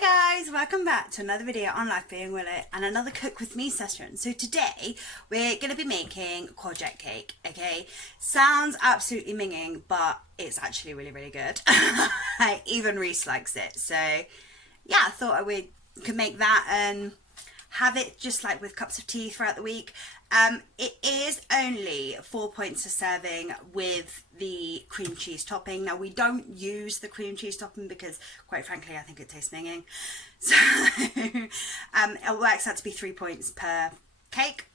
Hi guys, welcome back to another video on Life Being Willow and another cook with me session. So today we're going to be making courgette cake, okay? Sounds absolutely minging, but it's actually really good. Even Reese likes it. So yeah, I thought we could make that and have it just like with cups of tea throughout the week. It is only 4 points a serving with the cream cheese topping. Now we don't use the cream cheese topping because quite frankly I think it tastes minging. So it works out to be 3 points per cake.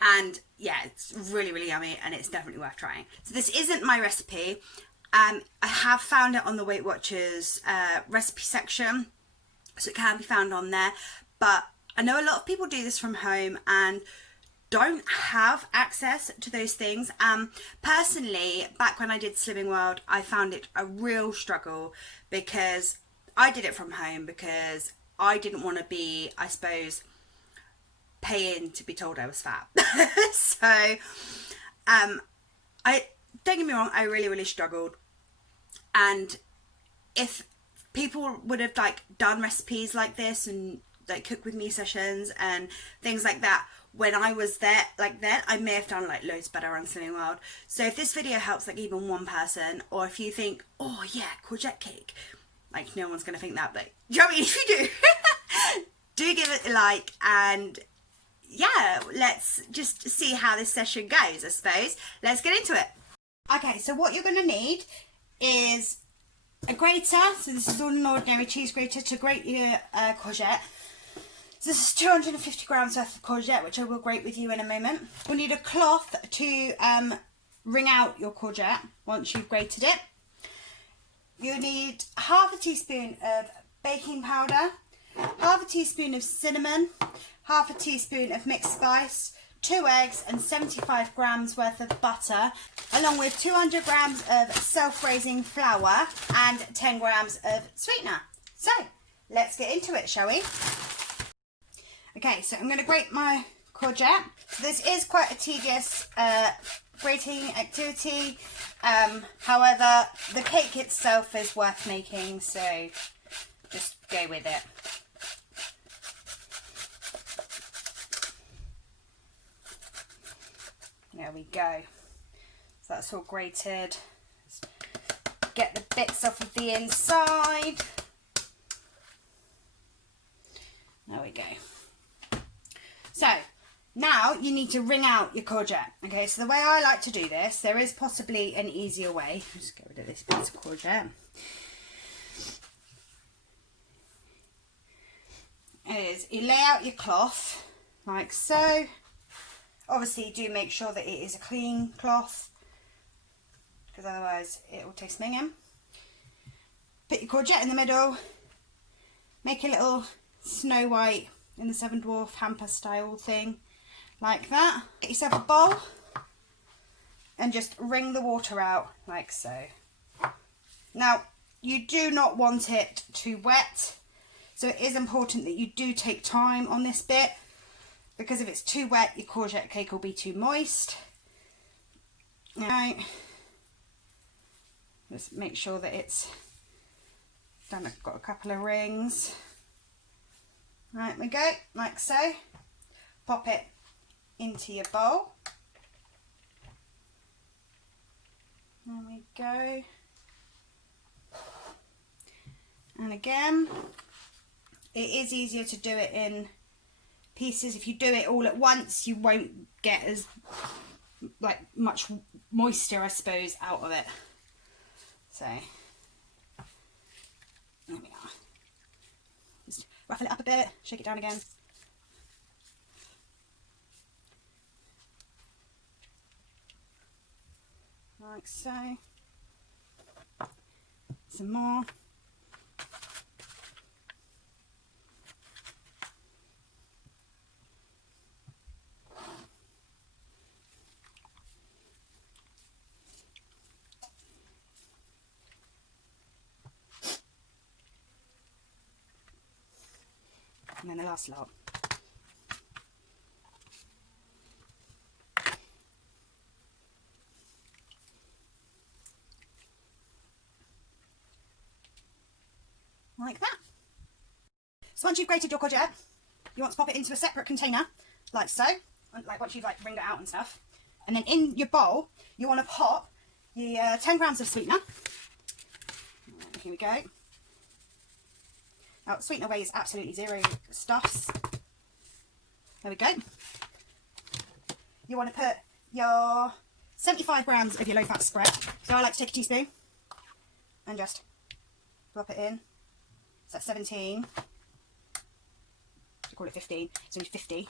And yeah, it's really yummy and it's definitely worth trying. So this isn't my recipe. I have found it on the Weight Watchers recipe section, so it can be found on there, but I know a lot of people do this from home and don't have access to those things. Personally, back when I did Slimming World, I found it a real struggle because I did it from home because I didn't want to be, I suppose, paying to be told I was fat. So I don't get me wrong, I really struggled. And if people would have like done recipes like this and like cook with me sessions and things like that when I was there like then, I may have done like loads better on Slimming World. So if this video helps like even one person, or if you think, oh yeah, courgette cake, like no one's gonna think that, but you know what I mean? If you do, do give it a like, and yeah, let's just see how this session goes, I suppose. Let's get into it. Okay, so what you're gonna need is a grater. So this is all an ordinary cheese grater to grate your courgette. So this is 250 grams worth of courgette, which I will grate with you in a moment. We'll need a cloth to wring out your courgette once you've grated it. You'll need half a teaspoon of baking powder, half a teaspoon of cinnamon, half a teaspoon of mixed spice, 2 eggs and 75 grams worth of butter, along with 200 grams of self-raising flour and 10 grams of sweetener. So let's get into it, shall we? Okay, so I'm going to grate my courgette. So this is quite a tedious grating activity. However, the cake itself is worth making, so just go with it. There we go. So that's all grated. Just get the bits off of the inside. There we go. So now you need to wring out your courgette. Okay, so the way I like to do this, there is possibly an easier way. Just get rid of this piece of courgette. Is you lay out your cloth like so. Obviously do make sure that it is a clean cloth, because otherwise it will taste minging. Put your courgette in the middle, make a little Snow White in the Seven Dwarf hamper style thing, like that. Get yourself a bowl and just wring the water out like so. Now, you do not want it too wet, so it is important that you do take time on this bit, because if it's too wet, your courgette cake will be too moist. Alright, just make sure that it's done. I've got a couple of rings. Right, we go, like so. Pop it into your bowl. There we go. And again, it is easier to do it in pieces. If you do it all at once, you won't get as like much moisture, I suppose, out of it. So there we are. Just ruffle it up a bit, shake it down again. Like so. Some more. And then the last lot. Like that. So once you've grated your courgette, you want to pop it into a separate container, like so. Like once you've like wringed it out and stuff. And then in your bowl, you want to pop the 10 grams of sweetener. Here we go. Now, sweetener weighs absolutely 0 stuffs. There we go. You want to put your 75 grams of your low-fat spread. So I like to take a teaspoon and just drop it in. So that's 17. I call it 15. It's only 50.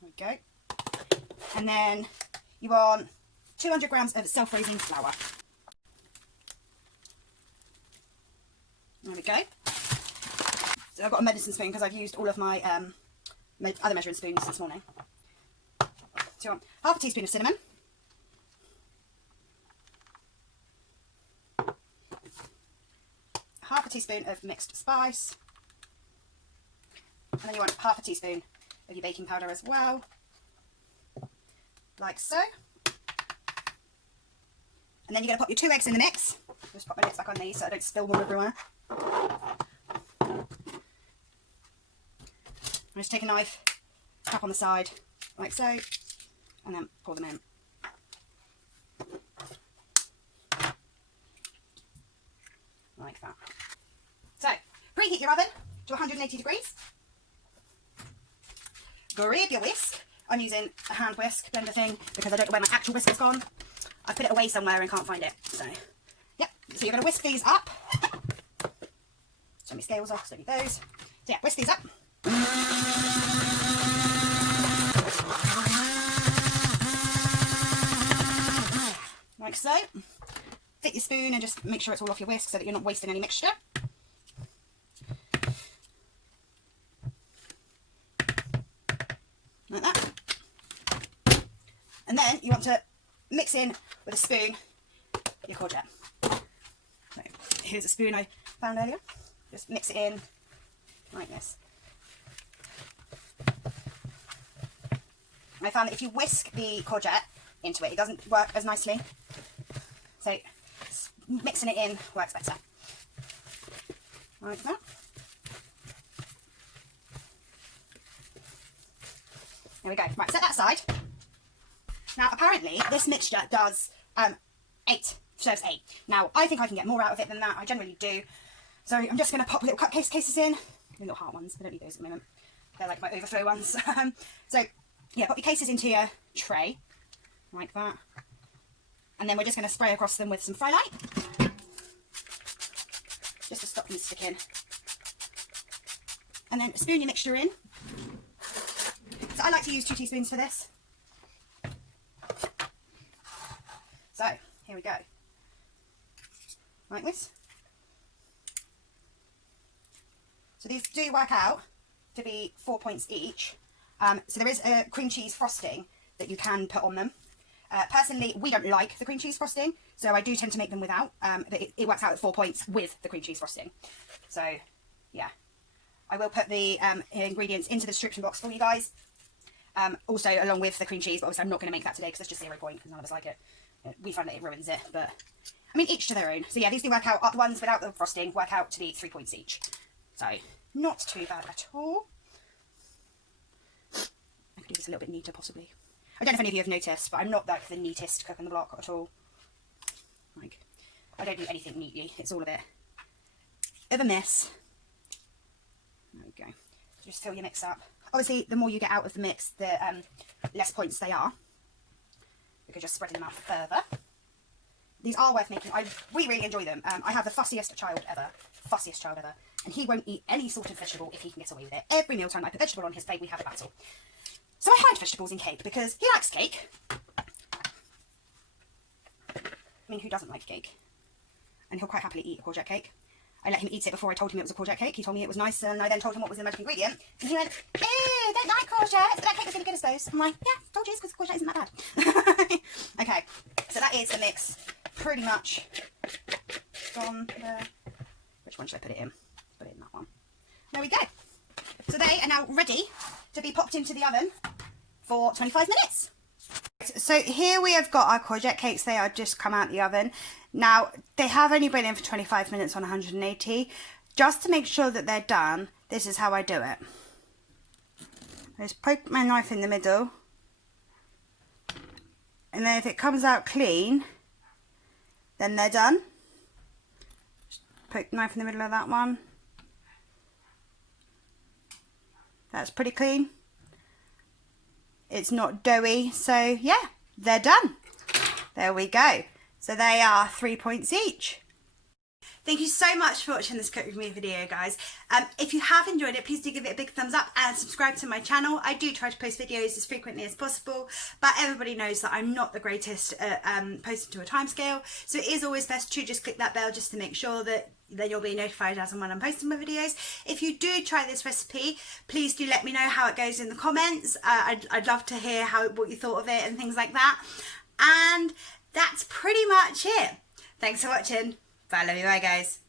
There we go. And then you want 200 grams of self-raising flour. There we go. So I've got a medicine spoon because I've used all of my other measuring spoons this morning. So you want half a teaspoon of cinnamon. Half a teaspoon of mixed spice. And then you want half a teaspoon of your baking powder as well. Like so. And then you're going to pop your 2 eggs in the mix. Just pop my lids back on these so I don't spill them everywhere. I just take a knife, tap on the side, like so, and then pour them in. Like that. So, preheat your oven to 180 degrees. Grab your whisk. I'm using a hand whisk blender thing because I don't know where my actual whisk has gone. I put it away somewhere and can't find it. So, yep. So you're going to whisk these up. Show me scales off, so don't need those. So yeah, whisk these up. Like so. Take your spoon and just make sure it's all off your whisk so that you're not wasting any mixture. Like that. And then you want to mix in with a spoon your courgette. So here's a spoon I found earlier. Just mix it in like this. I found that if you whisk the courgette into it, it doesn't work as nicely. So mixing it in works better. Like that. There we go. Right, set that aside. Now, apparently, this mixture does serves 8. Now, I think I can get more out of it than that. I generally do. So I'm just going to pop little cupcake cases in. Little heart ones. I don't need those at the moment. They're like my overflow ones. So, yeah, pop your cases into your tray. Like that. And then we're just going to spray across them with some fry light. Just to stop them sticking. And then spoon your mixture in. So I like to use 2 teaspoons for this. So, here we go. Like this. So these do work out to be 4 points each. So there is a cream cheese frosting that you can put on them. Personally, we don't like the cream cheese frosting, so I do tend to make them without. But it works out at 4 points with the cream cheese frosting. So, yeah. I will put the ingredients into the description box for you guys. Also, along with the cream cheese, but obviously I'm not going to make that today because that's just 0 point, because none of us like it. We find that it ruins it, but I mean, each to their own. So yeah, these do work out. The ones without the frosting work out to be 3 points each. So, not too bad at all. I could do this a little bit neater, possibly. I don't know if any of you have noticed, but I'm not like the neatest cook on the block at all. Like, I don't do anything neatly. It's all a bit of a mess. There we go. Just fill your mix up. Obviously, the more you get out of the mix, the less points they are, because you're spreading them out further. These are worth making. We really enjoy them. I have the fussiest child ever, and he won't eat any sort of vegetable if he can get away with it. Every mealtime I put vegetable on his plate, we have a battle. So I hide vegetables in cake because he likes cake. I mean, who doesn't like cake? And he'll quite happily eat a courgette cake. I let him eat it before I told him it was a courgette cake. He told me it was nice, and I then told him what was the magic ingredient. And he went, ew, don't like courgette, but that cake was really good, I suppose. I'm like, yeah, told you, because courgette isn't that bad. Okay, so that is the mix pretty much gone there. Which one should I put it in? Put it in that one. There we go. So they are now ready to be popped into the oven for 25 minutes. So here we have got our courgette cakes. They are just come out the oven. Now, they have only been in for 25 minutes on 180. Just to make sure that they're done, this is how I do it. I just poke my knife in the middle. And then if it comes out clean, then they're done. Just poke the knife in the middle of that one. That's pretty clean. It's not doughy, so yeah, they're done. There we go. So they are 3 points each. Thank you so much for watching this Cook With Me video, guys. If you have enjoyed it, please do give it a big thumbs up and subscribe to my channel. I do try to post videos as frequently as possible, but everybody knows that I'm not the greatest at posting to a timescale. So it is always best to just click that bell just to make sure that you'll be notified as and when I'm posting my videos. If you do try this recipe, please do let me know how it goes in the comments. I'd love to hear what you thought of it and things like that. And that's pretty much it. Thanks for watching. Bye, love you, bye guys.